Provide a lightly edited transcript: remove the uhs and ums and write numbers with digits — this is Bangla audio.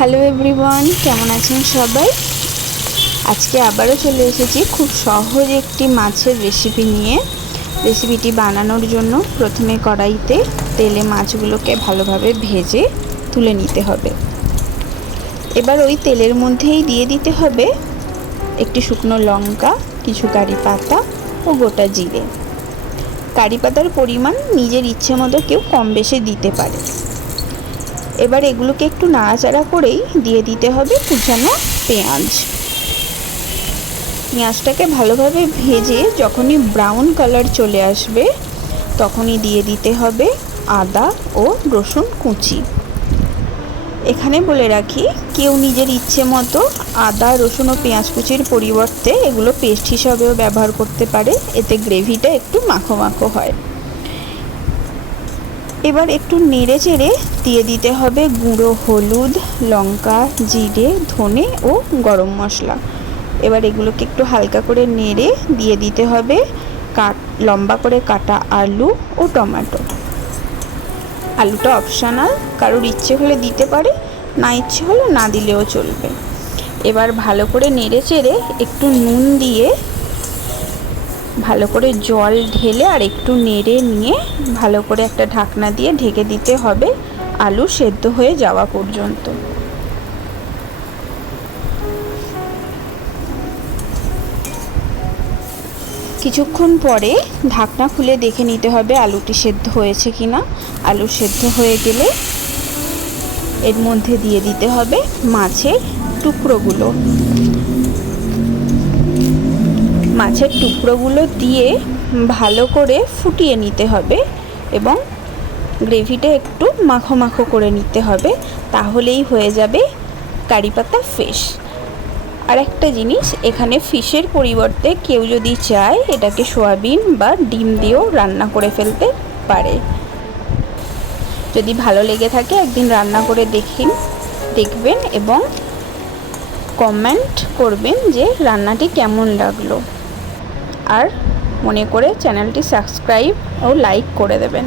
হ্যালো এভরিওয়ান, কেমন আছেন সবাই? আজকে আবারও চলে এসেছি খুব সহজ একটি মাছের রেসিপি নিয়ে। রেসিপিটি বানানোর জন্য প্রথমে কড়াইতে তেলে মাছগুলোকে ভালোভাবে ভেজে তুলে নিতে হবে। এবার ওই তেলের মধ্যেই দিয়ে দিতে হবে একটি শুকনো লঙ্কা, কিছু কারি পাতা ও গোটা জিরে। কারি পাতার পরিমাণ নিজের ইচ্ছে মতো কেউ কম বেশি দিতে পারে। এবার এগুলোকে একটু নাড়াচাড়া করেই দিয়ে দিতে হবে কুচানো পেঁয়াজটাকে ভালোভাবে ভেজে যখনই ব্রাউন কালার চলে আসবে তখনই দিয়ে দিতে হবে আদা ও রসুন কুচি। এখানে বলে রাখি, কেউ নিজের ইচ্ছে মতো আদা, রসুন ও পেঁয়াজ কুচির পরিবর্তে এগুলো পেস্ট হিসাবেও ব্যবহার করতে পারে, এতে গ্রেভিটা একটু মাখো মাখো হয়। এবার একটু নেড়ে চেড়ে দিয়ে দিতে হবে গুঁড়ো হলুদ, লঙ্কা, জিরে, ধনে ও গরম মশলা। এবার এগুলোকে একটু হালকা করে নেড়ে দিয়ে দিতে হবে লম্বা করে কাটা আলু ও টমেটো। আলুটা অপশনাল, কারোর ইচ্ছে হলে দিতে পারে, না ইচ্ছে হলে না দিলেও চলবে। এবার ভালো করে নেড়ে চেড়ে একটু নুন দিয়ে ভালো করে জল ঢেলে আর একটু নেড়ে নিয়ে ভালো করে একটা ঢাকনা দিয়ে ঢেকে দিতে হবে আলু সেদ্ধ হয়ে যাওয়া পর্যন্ত। কিছুক্ষণ পরে ঢাকনা খুলে দেখে নিতে হবে আলুটি সেদ্ধ হয়েছে কিনা। আলু সেদ্ধ হয়ে গেলে এর মধ্যে দিয়ে দিতে হবে মাছের টুকরোগুলো দিয়ে ভালো করে ফুটিয়ে নিতে হবে এবং গ্রেভিটা একটু মাখো মাখো করে নিতে হবে, তাহলেই হয়ে যাবে কারি পাতা ফিশ। আর একটা জিনিস, এখানে ফিশের পরিবর্তে কেউ যদি চায় এটাকে সয়াবিন বা ডিম দিয়েও রান্না করে ফেলতে পারে। যদি ভালো লেগে থাকে একদিন রান্না করে দেখবেন এবং কমেন্ট করবেন যে রান্নাটি কেমন লাগলো। আর মনে করে চ্যানেলটি সাবস্ক্রাইব ও লাইক করে দেবেন।